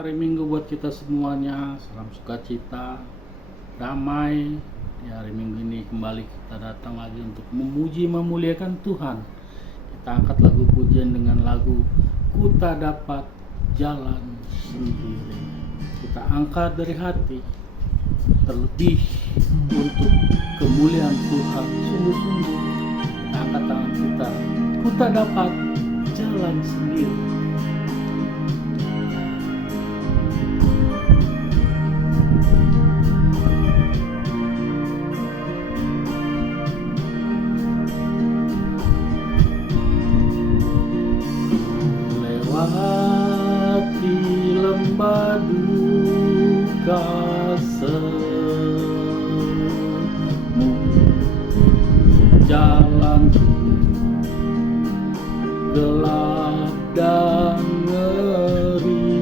hari Minggu buat kita semuanya. Salam sukacita, damai. Di hari Minggu ini kembali kita datang lagi untuk memuji memuliakan Tuhan. Kita angkat lagu pujian dengan lagu Ku Tak Dapat Jalan Sendiri. Kita angkat dari hati, terlebih untuk kemuliaan Tuhan. Sungguh-sungguh kita angkat tangan kita. Ku tak dapat jalan sendiri. Lewati lembah duka semu, jalan gelap dan ngeri.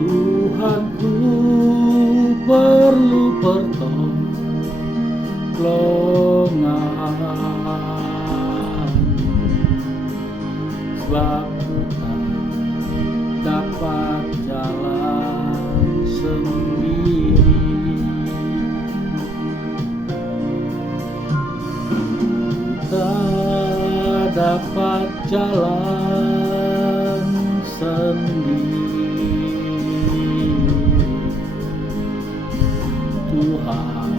Tuhanku perlu pertolongan, sebab ku tak dapat jalan sendiri. Tak dapat jalan sendiri. Tuhan,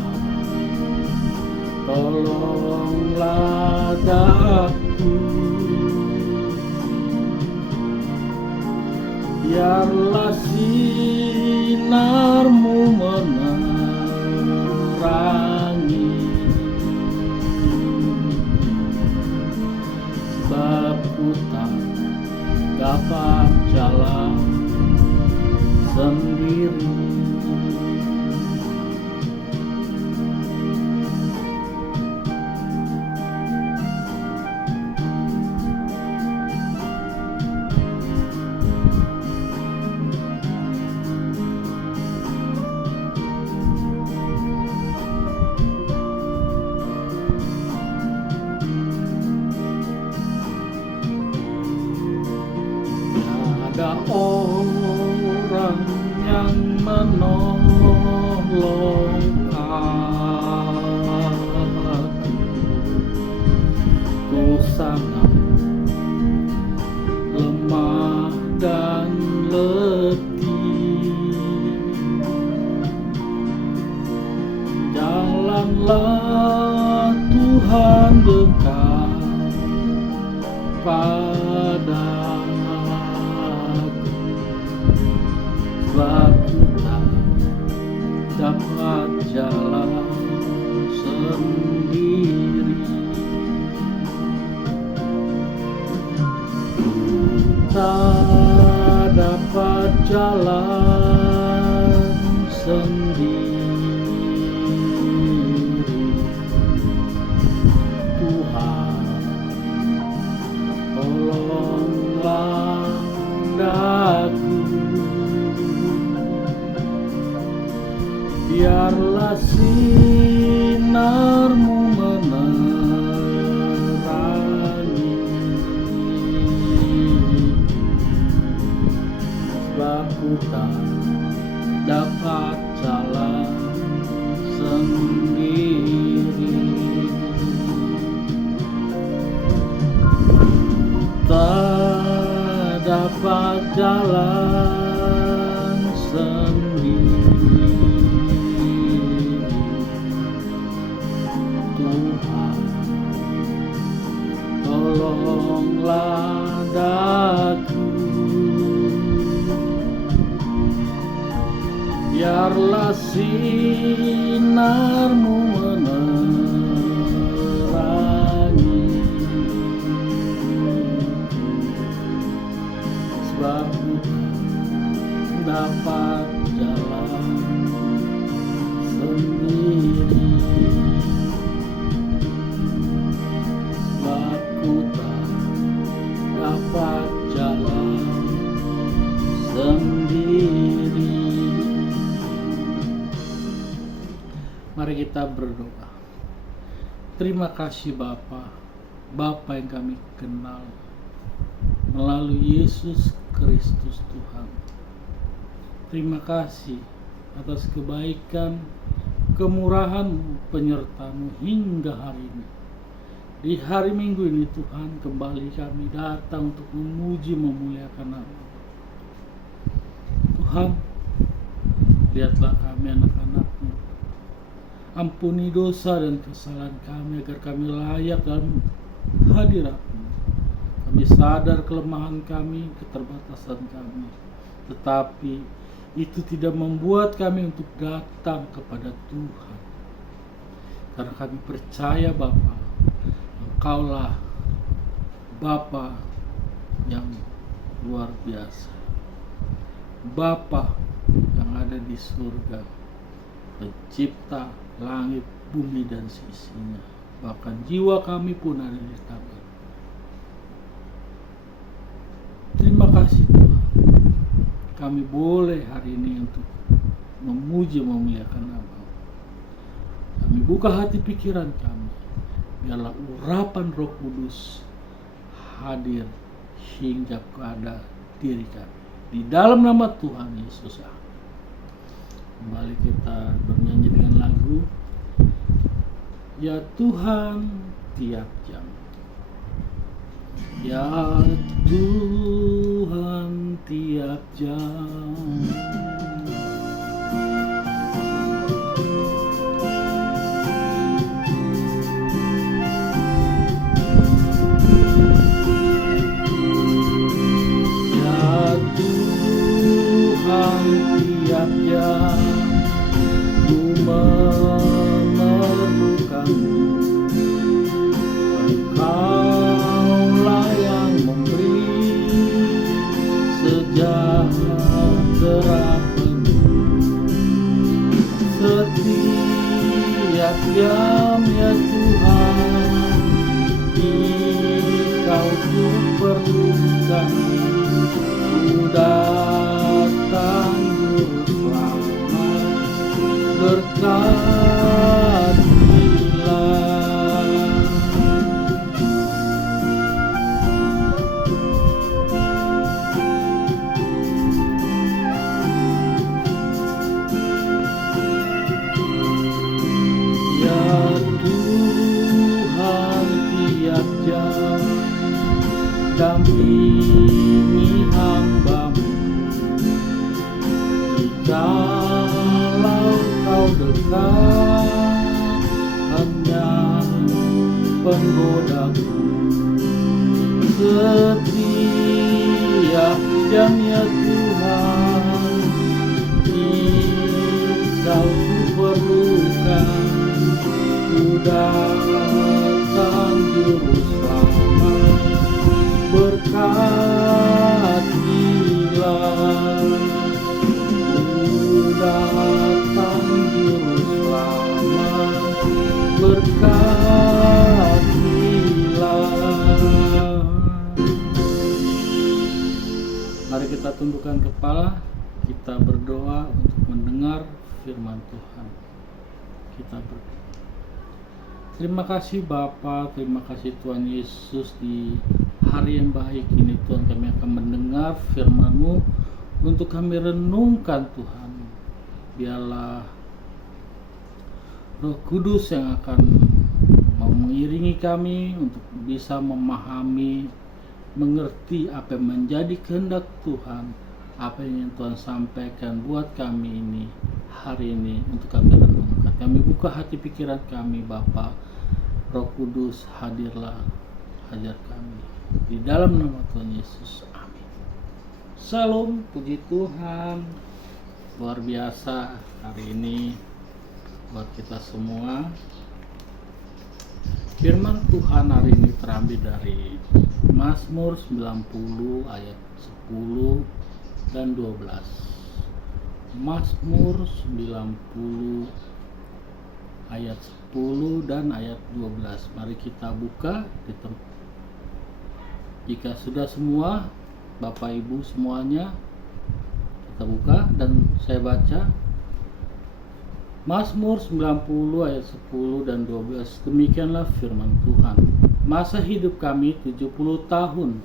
tolonglah daku, biarlah sinarmu menerangi, sebab ku tak dapat jalan sendiri. Ada orang yang menolong aku. Ku sangat lemah dan letih. Jalanlah Tuhan dekat padaku, sebab ku tak dapat jalan sendiri. Ku tak dapat jalan sendiri. Tuhan, tolonglah daku, biarlah sinarmu menerangi, sebab ku tak dapat jalan sendiri. Tak dapat jalan sendiri. Tuhan, tolonglah daku, biarlah sinarmu menerangi, sebab ku dapat jalan sendiri. Sebab ku tak dapat jalan sendiri. Mari kita berdoa. Terima kasih Bapa, Bapa yang kami kenal. melalui Yesus Kristus Tuhan. Terima kasih atas kebaikan, kemurahan, penyertaan hingga hari ini. Di hari Minggu ini Tuhan, kembali kami datang untuk memuji memuliakan nama. Tuhan, lihatlah kami anak-anak-Mu. Ampuni dosa dan kesalahan kami agar kami layak dalam hadirat-Mu. Kami sadar kelemahan kami, keterbatasan kami. Tetapi itu tidak membuat kami untuk datang kepada Tuhan. Karena kami percaya Bapa, Engkaulah Bapa yang luar biasa, Bapa yang ada di surga, pencipta langit, bumi dan seisinya. Bahkan jiwa kami pun ada di tangan. Terima kasih Tuhan, kami boleh hari ini untuk memuji memuliakan nama. Kami buka hati pikiran kami, biarlah urapan Roh Kudus hadir hingga kepada diri kami. Di dalam nama Tuhan Yesus. Kembali kita bernyanyi dengan lagu Ya Tuhan tiap jam. Ya Tuhan tiap jam. Tiap jam ku memerlukanmu, Engkaulah yang memberi sejahtera penuh. Setiap jam ya Tuhan, Engkau ku perlukan. Ku datang berkatilah. Ya Tuhan tiap jam dampingi hamba-Mu. Jikalau Kau dekat, hanya penggodaku. Setiap jam ya Tuhan, Engkau ku perlukan. Ku datang juru selamat, berkatilah. Datang juru selamat, berkatilah. Mari kita tundukkan kepala, kita berdoa untuk mendengar firman Tuhan. Kita berdoa. Terima kasih Bapa, terima kasih Tuhan Yesus, di hari yang baik ini Tuhan kami akan mendengar firman-Mu untuk kami renungkan Tuhan. Biarlah Roh Kudus yang akan mengiringi kami untuk bisa memahami, mengerti apa yang menjadi kehendak Tuhan, apa yang Tuhan sampaikan buat kami ini hari ini untuk kami renungkan. Kami buka hati pikiran kami Bapa. Roh Kudus hadirlah, ajar kami di dalam nama Tuhan Yesus. Amin. Salam, puji Tuhan. Luar biasa hari ini buat kita semua. Firman Tuhan hari ini terambil dari Mazmur 90 ayat 10 dan 12. Mazmur 90 ayat 10 dan ayat 12. Mari kita buka di tempat. Jika sudah semua, Bapak Ibu semuanya, kita buka dan saya baca. Mazmur 90 ayat 10 dan 12. Demikianlah firman Tuhan. Masa hidup kami 70 tahun,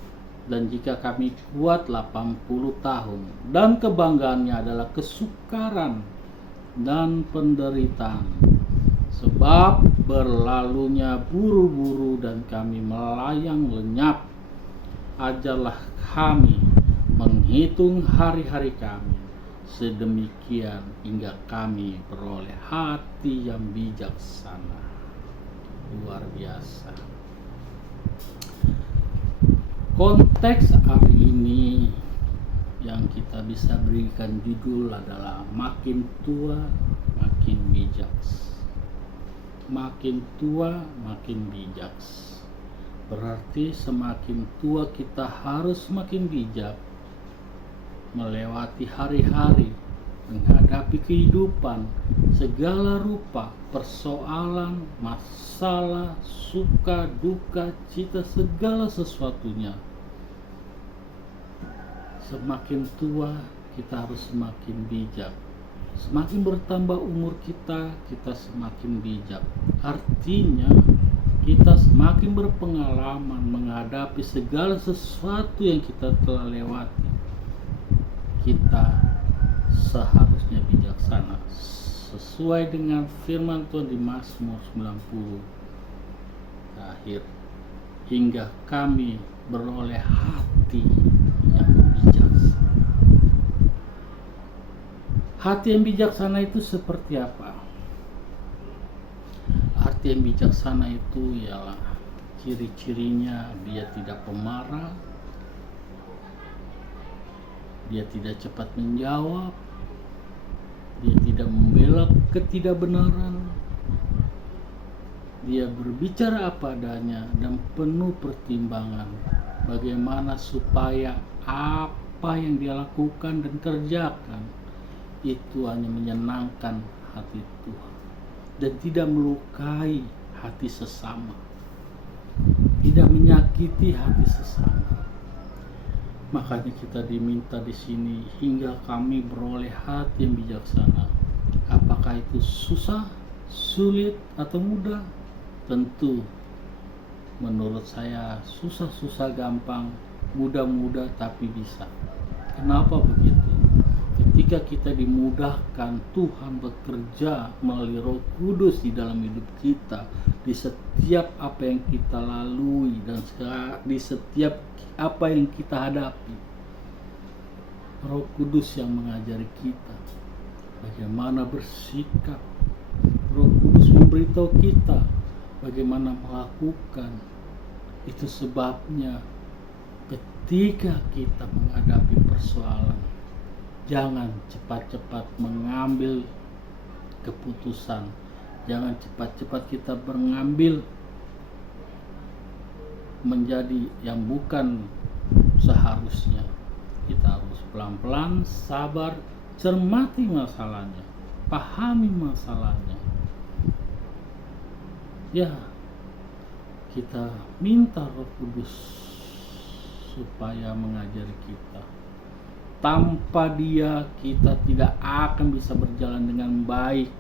Dan jika kami kuat 80 tahun, dan kebanggaannya adalah kesukaran dan penderitaan, sebab berlalunya buru-buru dan kami melayang lenyap. Ajarlah kami menghitung hari-hari kami, sedemikian hingga kami beroleh hati yang bijaksana. Luar biasa. Konteks hari ini yang kita bisa berikan judul adalah makin tua makin bijak. Makin tua makin bijak. Berarti semakin tua kita harus semakin bijak melewati hari-hari, menghadapi kehidupan, segala rupa, persoalan, masalah, suka, duka, cita, segala sesuatunya. Semakin tua, kita harus semakin bijak. Semakin bertambah umur kita, kita semakin bijak. Artinya, kita semakin berpengalaman menghadapi segala sesuatu yang kita telah lewati. Kita seharusnya bijaksana sesuai dengan firman Tuhan di Mazmur 90 akhir, hingga kami beroleh hati yang bijaksana. Hati yang bijaksana itu seperti apa? Hati yang bijaksana itu ialah ciri-cirinya dia tidak pemarah, dia tidak cepat menjawab, dia tidak membela ketidakbenaran, dia berbicara apa adanya dan penuh pertimbangan bagaimana supaya apa yang dia lakukan dan kerjakan itu hanya menyenangkan hati Tuhan dan tidak melukai hati sesama, tidak menyakiti hati sesama. Makanya kita diminta di sini hingga kami beroleh hati yang bijaksana. Apakah itu susah, sulit, atau mudah? Tentu menurut saya susah-susah gampang, mudah-mudah tapi bisa. Kenapa begitu? Ketika kita dimudahkan, Tuhan bekerja melalui Roh Kudus di dalam hidup kita, di setiap apa yang kita lalui dan di setiap apa yang kita hadapi. Roh Kudus yang mengajari kita bagaimana bersikap. Roh Kudus memberitahu kita bagaimana melakukan. Itu sebabnya ketika kita menghadapi persoalan, jangan cepat-cepat mengambil keputusan. Jangan cepat-cepat kita mengambil menjadi yang bukan seharusnya. Kita harus pelan-pelan, sabar, cermati masalahnya, pahami masalahnya. Ya, kita minta Roh Kudus supaya mengajari kita. Tanpa Dia kita tidak akan bisa berjalan dengan baik.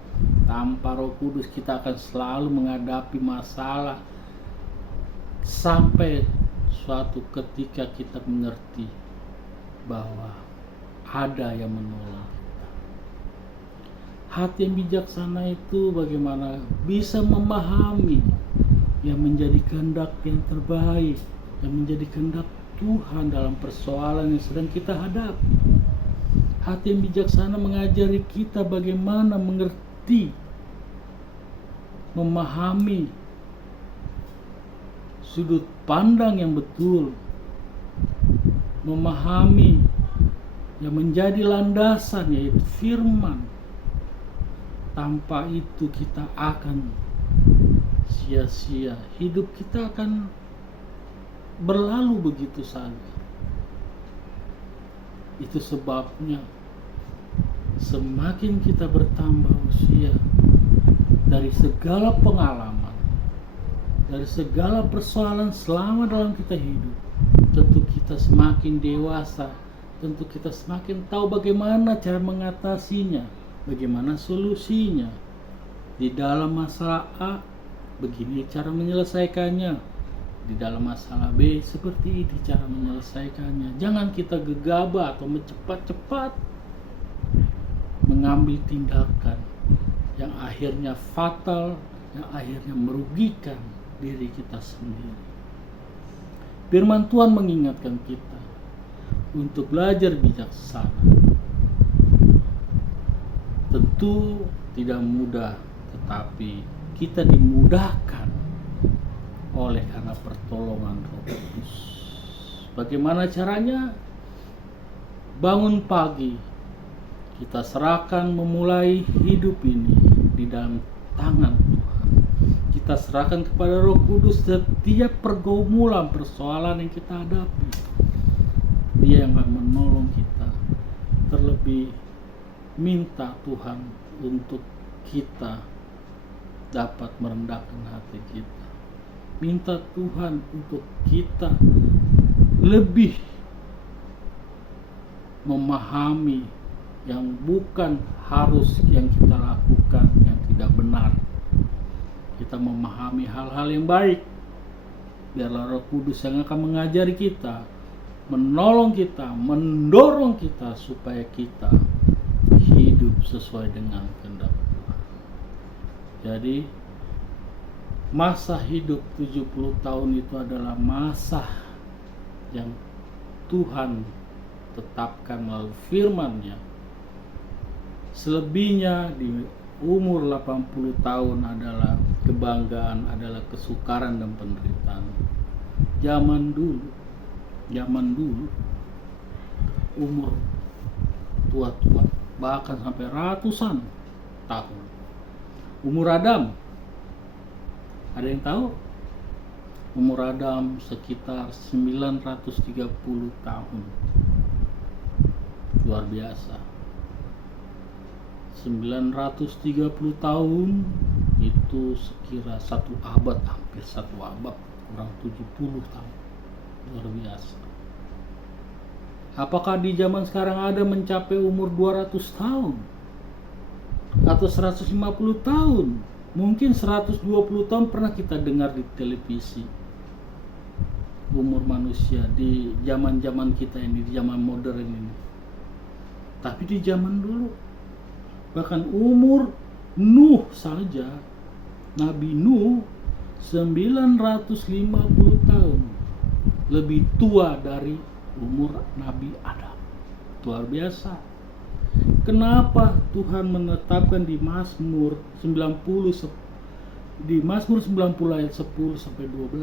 Tanpa Roh Kudus kita akan selalu menghadapi masalah sampai suatu ketika kita mengerti bahwa ada yang menolong kita. Hati yang bijaksana itu bagaimana bisa memahami yang menjadi kehendak yang terbaik, yang menjadi kehendak Tuhan dalam persoalan yang sedang kita hadapi. Hati yang bijaksana mengajari kita bagaimana mengerti, memahami sudut pandang yang betul, memahami yang menjadi landasan yaitu firman. Tanpa itu kita akan sia-sia, hidup kita akan berlalu begitu saja. Itu sebabnya semakin kita bertambah usia, dari segala pengalaman, dari segala persoalan selama dalam kita hidup, tentu kita semakin dewasa, tentu kita semakin tahu bagaimana cara mengatasinya, bagaimana solusinya. Di dalam masalah A, begini cara menyelesaikannya. di dalam masalah B, seperti ini cara menyelesaikannya. Jangan kita gegabah atau cepat-cepat mengambil tindakan yang akhirnya fatal, yang akhirnya merugikan diri kita sendiri. Firman Tuhan mengingatkan kita untuk belajar bijaksana. Tentu tidak mudah, tetapi kita dimudahkan oleh karena pertolongan Roh Kudus. Bagaimana caranya? Bangun pagi, kita serahkan memulai hidup ini di dalam tangan Tuhan. Kita serahkan kepada Roh Kudus setiap pergumulan, persoalan yang kita hadapi. Dia yang akan menolong kita. Terlebih minta Tuhan untuk kita dapat merendahkan hati kita. Minta Tuhan untuk kita lebih memahami yang bukan harus yang kita lakukan yang tidak benar. Kita memahami hal-hal yang baik. Biarlah Roh Kudus yang akan mengajari kita, menolong kita, mendorong kita supaya kita hidup sesuai dengan kehendak Tuhan. Jadi masa hidup 70 tahun itu adalah masa yang Tuhan tetapkan melalui firman-Nya. Selebihnya di umur 80 tahun adalah kebanggaan, adalah kesukaran dan penderitaan. Zaman dulu umur tua-tua bahkan sampai ratusan tahun. Umur Adam, ada yang tahu? Umur Adam sekitar 930 tahun. Luar biasa. 930 tahun itu sekira satu abad, hampir satu abad, kurang 70 tahun. Luar biasa. Apakah di zaman sekarang ada mencapai umur 200 tahun? Atau 150 tahun? Mungkin 120 tahun pernah kita dengar di televisi. Umur manusia di zaman-zaman kita ini, di zaman modern ini. Tapi di zaman dulu, bahkan umur Nuh saja, Nabi Nuh 950 tahun lebih tua dari umur Nabi Adam. Luar biasa. Kenapa Tuhan menetapkan di Mazmur 90 ayat 10 sampai 12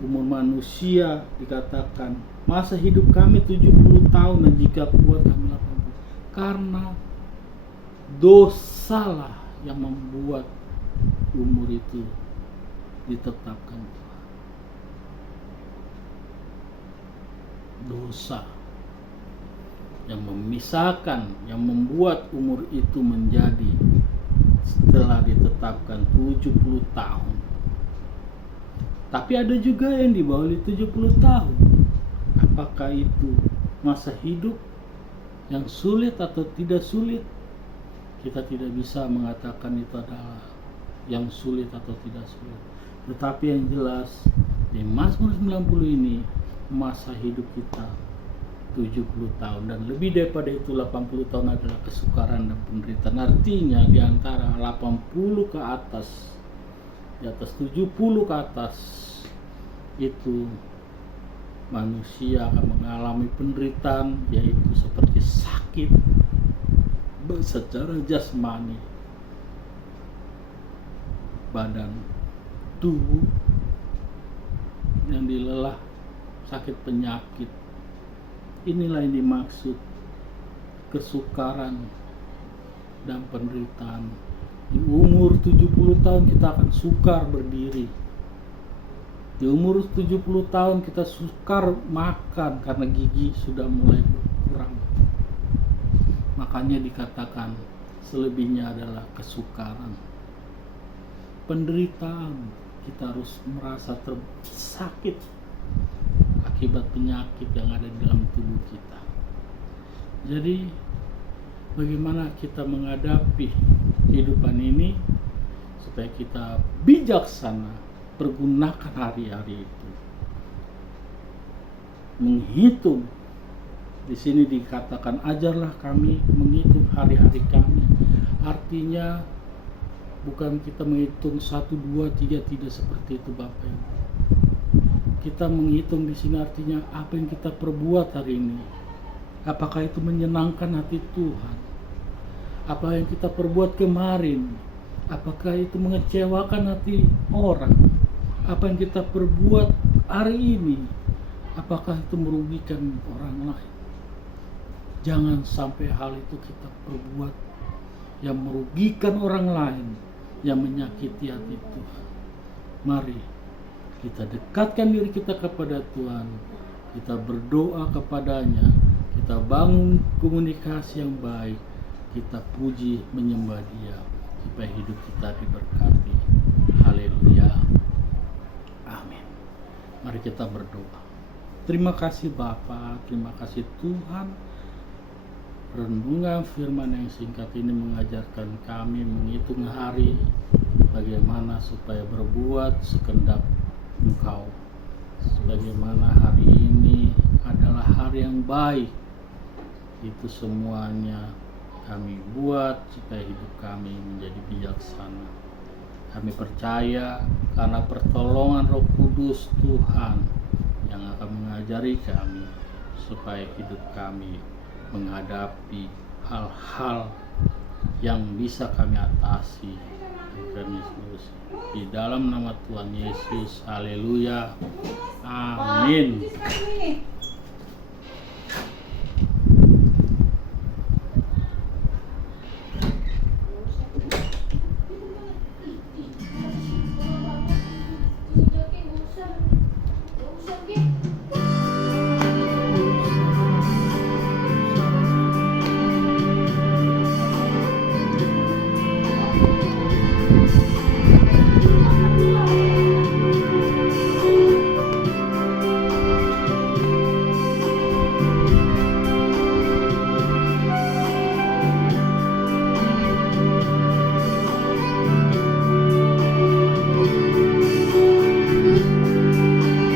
umur manusia dikatakan masa hidup kami 70 tahun dan jika kuat kami 80. Karena dosalah yang membuat umur itu ditetapkan Tuhan. Dosa yang memisahkan, yang membuat umur itu menjadi setelah ditetapkan 70 tahun. Tapi ada juga yang di bawah 70 tahun. Apakah itu masa hidup yang sulit atau tidak sulit? Kita tidak bisa mengatakan itu adalah yang sulit atau tidak sulit. Tetapi yang jelas di Mazmur 90 ini masa hidup kita 70 tahun dan lebih daripada itu 80 tahun adalah kesukaran dan penderitaan. Artinya di antara 80 ke atas, di atas 70 ke atas itu manusia akan mengalami penderitaan, yaitu seperti sakit secara jasmani, badan, tubuh yang dilelah, sakit penyakit. Inilah yang dimaksud kesukaran dan penderitaan. Di umur 70 tahun kita akan sukar berdiri. Di umur 70 tahun kita sukar makan karena gigi sudah mulai berkurang. Makanya dikatakan selebihnya adalah kesukaran. Penderitaan, kita harus merasa sakit akibat penyakit yang ada di dalam tubuh kita. Jadi bagaimana kita menghadapi kehidupan ini supaya kita bijaksana pergunakan hari-hari itu. Menghitung, di sini dikatakan ajarlah kami menghitung hari-hari kami. Artinya bukan kita menghitung 1, 2, 3, tidak seperti itu Bapak Ibu. Kita menghitung di sini artinya apa yang kita perbuat hari ini. Apakah itu menyenangkan hati Tuhan? Apa yang kita perbuat kemarin? Apakah itu mengecewakan hati orang? Apa yang kita perbuat hari ini? Apakah itu merugikan orang lain? Jangan sampai hal itu kita perbuat yang merugikan orang lain, yang menyakiti hati Tuhan. Mari kita dekatkan diri kita kepada Tuhan, kita berdoa kepadanya, kita bangun komunikasi yang baik, kita puji menyembah Dia supaya hidup kita diberkati. Haleluya, amin. Mari kita berdoa. Terima kasih Bapa, terima kasih Tuhan. Renungan firman yang singkat ini mengajarkan kami menghitung hari, bagaimana supaya berbuat sekendak Engkau. Sebagaimana hari ini adalah hari yang baik, itu semuanya kami buat supaya hidup kami menjadi bijaksana. Kami percaya karena pertolongan Roh Kudus Tuhan yang akan mengajari kami supaya hidup kami menghadapi hal-hal yang bisa kami atasi. Di dalam nama Tuhan Yesus, haleluya, amin.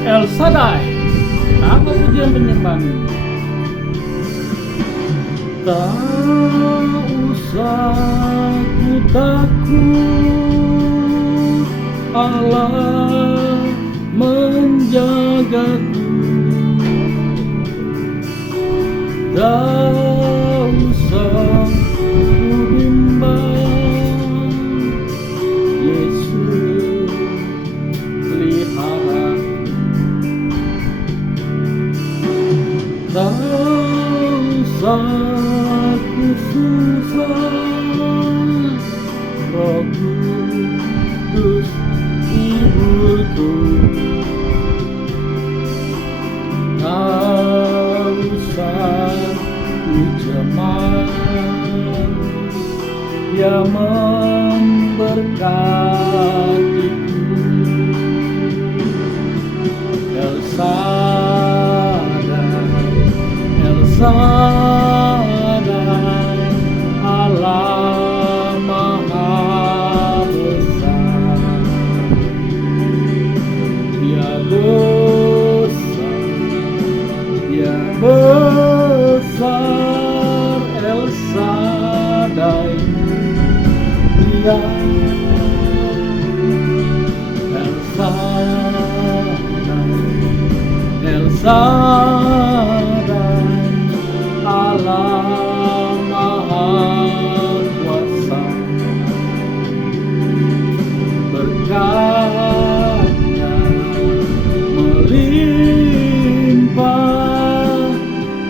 El Shaddai, nama pujian penyembahan. Tak usah ku takut, Allah menjagaku. Tak usah ku bimbang, Yesus pelihara. Tak usah ku susah, Roh Kudus hiburku. Tak usah ku cemas, Dia memberkatiku. El Shaddai, Allah Maha Besar. Dia besar, Dia besar. El Shaddai, Dia El Shaddai, El Shaddai, Allah Maha Kuasa. Berkat-Nya melimpah,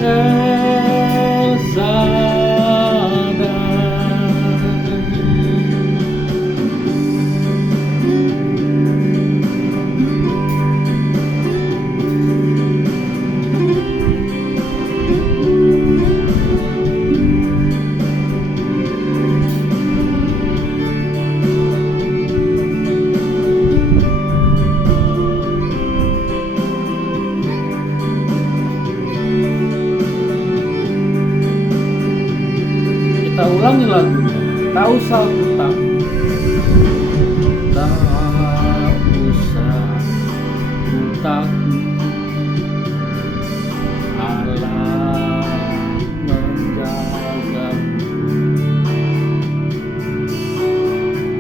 El Shaddai. Kita ulangi lagunya. Tak usah ku takut, tak usah takut, Allah menjagamu.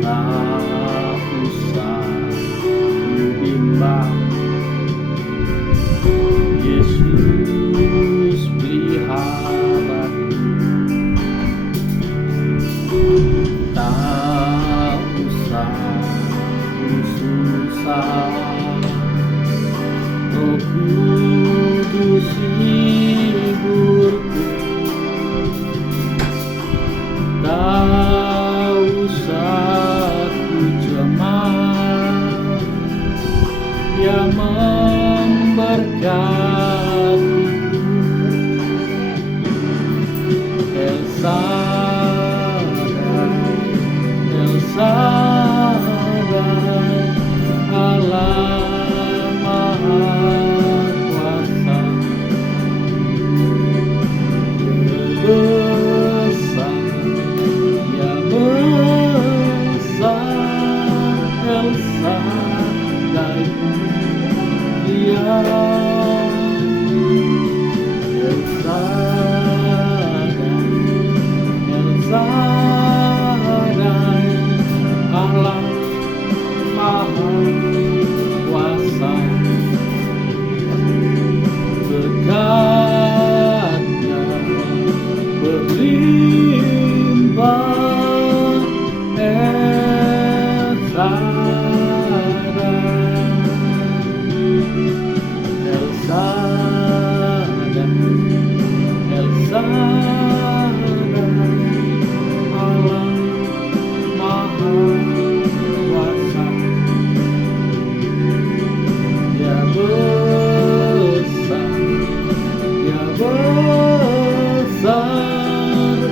Tak usah bimbang, Yesus peliharaku. Tak usah susah, Roh Kudus hiburku. Tak usah ku cemas, Dia memberkatiku. El Shaddai, El Shaddai, Allah Maha Kuasa. Besar, Ya besar, El Shaddai mulia. El Shaddai, El Shaddai, Allah Maha Kuasa. Berkatnya berlimpah, El Shaddai, El Shaddai, El Shaddai, Allah Maha Kuasa. Dia besar, Dia besar,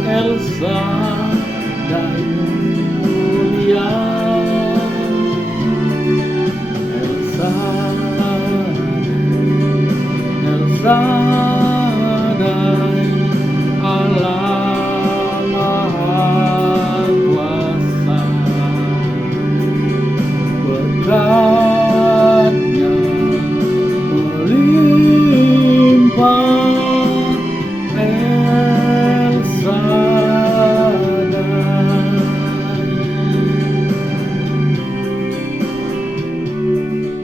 El Shaddai mulia. El Shaddai, El Shaddai, Allah Maha Kuasa. Berkatnya melimpah, El Shaddai.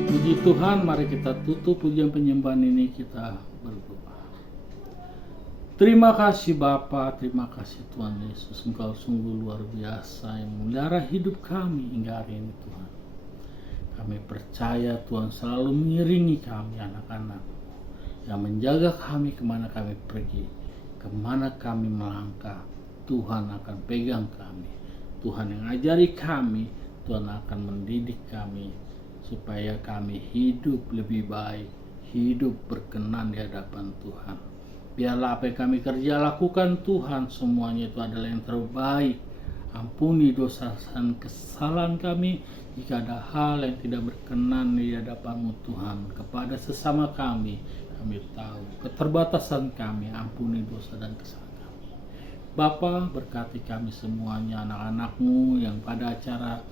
Puji Tuhan, mari kita tutup pujian penyembahan ini, kita berdoa. Terima kasih Bapa, terima kasih Tuhan Yesus, Engkau sungguh luar biasa yang memelihara hidup kami hingga hari ini Tuhan. Kami percaya Tuhan selalu mengiringi kami anak-anak, yang menjaga kami kemana kami pergi, kemana kami melangkah. Tuhan akan pegang kami, Tuhan yang ajari kami, Tuhan akan mendidik kami supaya kami hidup lebih baik, hidup berkenan di hadapan Tuhan. Biarlah apa yang kami kerja lakukan Tuhan, semuanya itu adalah yang terbaik. Ampuni dosa dan kesalahan kami jika ada hal yang tidak berkenan di hadapan-Mu Tuhan. Kepada sesama kami tahu keterbatasan kami, ampuni dosa dan kesalahan kami. Bapa, berkati kami semuanya, anak-anak-Mu yang pada acara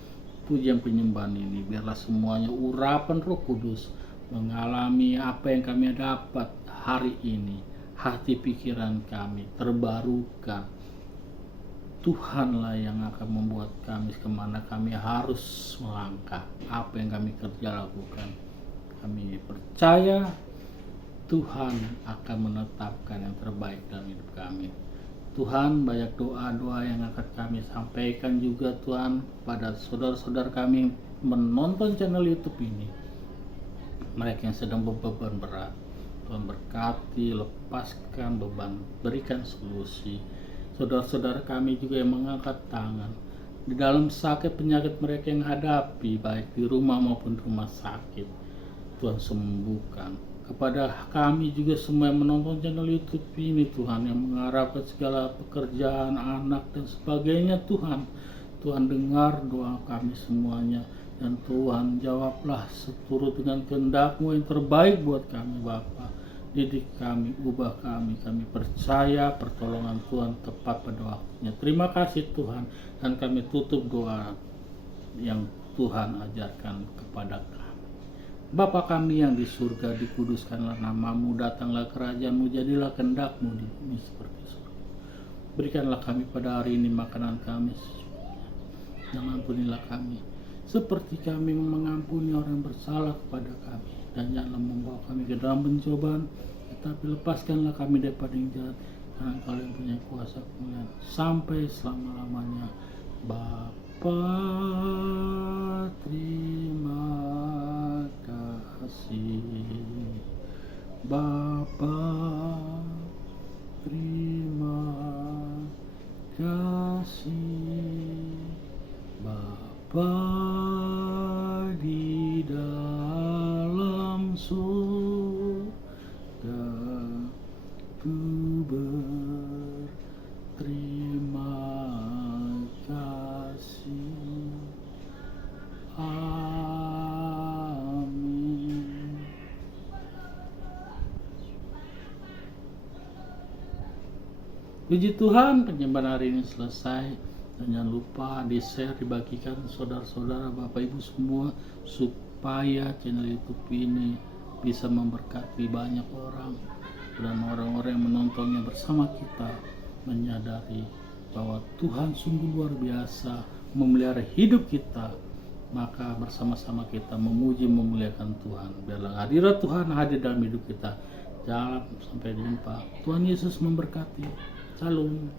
pujian penyembahan ini. Biarlah semuanya urapan Roh Kudus mengalami apa yang kami dapat hari ini. Hati pikiran kami terbarukan. Tuhanlah yang akan membuat kami kemana kami harus melangkah, apa yang kami kerja lakukan. Kami percaya Tuhan akan menetapkan yang terbaik dalam hidup kami. Tuhan, banyak doa-doa yang akan kami sampaikan juga Tuhan pada saudara-saudara kami yang menonton channel YouTube ini. Mereka yang sedang beban berat, Tuhan berkati, lepaskan beban, berikan solusi. Saudara-saudara kami juga yang mengangkat tangan di dalam sakit penyakit mereka yang hadapi, baik di rumah maupun rumah sakit, Tuhan sembuhkan. Kepada kami juga semua yang menonton channel YouTube ini Tuhan, yang mengharapkan segala pekerjaan, anak dan sebagainya Tuhan, Tuhan dengar doa kami semuanya, dan Tuhan jawablah seturut dengan kehendak-Mu yang terbaik buat kami Bapa. Didik kami, ubah kami percaya pertolongan Tuhan tepat pada waktunya. Terima kasih Tuhan, dan kami tutup doa yang Tuhan ajarkan kepada kami. Bapa kami yang di surga, dikuduskanlah namamu, datanglah kerajaanmu, jadilah kehendakmu di bumi seperti surga. Berikanlah kami pada hari ini makanan kami secukupnya, dan ampunilah kami seperti kami mengampuni orang yang bersalah kepada kami, dan janganlah membawa kami ke dalam pencobaan, tetapi lepaskanlah kami daripada yang jahat, karena Engkau yang punya kuasa kemuliaan sampai selama-lamanya. Bapa, terima kasih. Bapa, terima kasih. Bapa di dalam surga, ku berterima kasih. Amin. Puji Tuhan, penyembahan hari ini selesai. Dan jangan lupa di-share, dibagikan saudara-saudara, Bapak Ibu semua, supaya channel YouTube ini bisa memberkati banyak orang, dan orang-orang yang menontonnya bersama kita menyadari bahwa Tuhan sungguh luar biasa memelihara hidup kita. Maka bersama-sama kita memuji memuliakan Tuhan. Biarlah hadirat Tuhan hadir dalam hidup kita. Jangan sampai jumpa. Tuhan Yesus memberkati. Shalom.